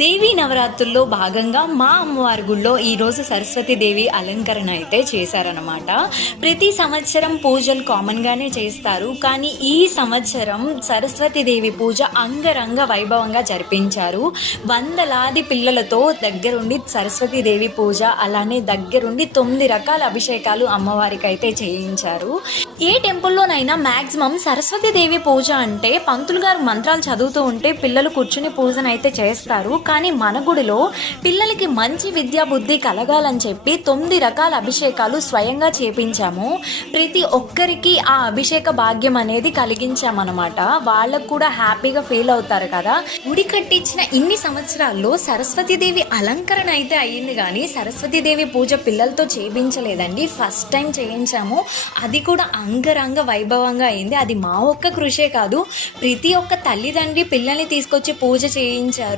దేవీ నవరాత్రుల్లో భాగంగా మా అమ్మవారి గుళ్ళో ఈరోజు సరస్వతీదేవి అలంకరణ అయితే చేశారనమాట. ప్రతి సంవత్సరం పూజలు కామన్గానే చేస్తారు, కానీ ఈ సంవత్సరం సరస్వతీదేవి పూజ అంగరంగ వైభవంగా జరిపించారు. వందలాది పిల్లలతో దగ్గరుండి సరస్వతీదేవి పూజ, అలానే దగ్గరుండి 9 రకాల అభిషేకాలు అమ్మవారికి అయితే చేయించారు. ఏ టెంపుల్లోనైనా మ్యాక్సిమం సరస్వతీదేవి పూజ అంటే పంతులు గారు మంత్రాలు చదువుతూ ఉంటే పిల్లలు కూర్చుని పూజనైతే చేస్తారు. కానీ మన గుడిలో పిల్లలకి మంచి విద్యా బుద్ధి కలగాలని చెప్పి 9 రకాల అభిషేకాలు స్వయంగా చేపించాము. ప్రతి ఒక్కరికి ఆ అభిషేక భాగ్యం అనేది కలిగించామన్నమాట. వాళ్ళకు కూడా హ్యాపీగా ఫీల్ అవుతారు కదా. గుడి కట్టించిన ఇన్ని సంవత్సరాల్లో సరస్వతీదేవి అలంకరణ అయితే అయ్యింది, కానీ సరస్వతీదేవి పూజ పిల్లలతో చేయించలేదండి. ఫస్ట్ టైం చేయించాము, అది కూడా అంగరంగ వైభవంగా అయింది. అది మా ఒక్క కృషే కాదు, ప్రతి ఒక్క తల్లిదండ్రి పిల్లల్ని తీసుకొచ్చి పూజ చేయించారు.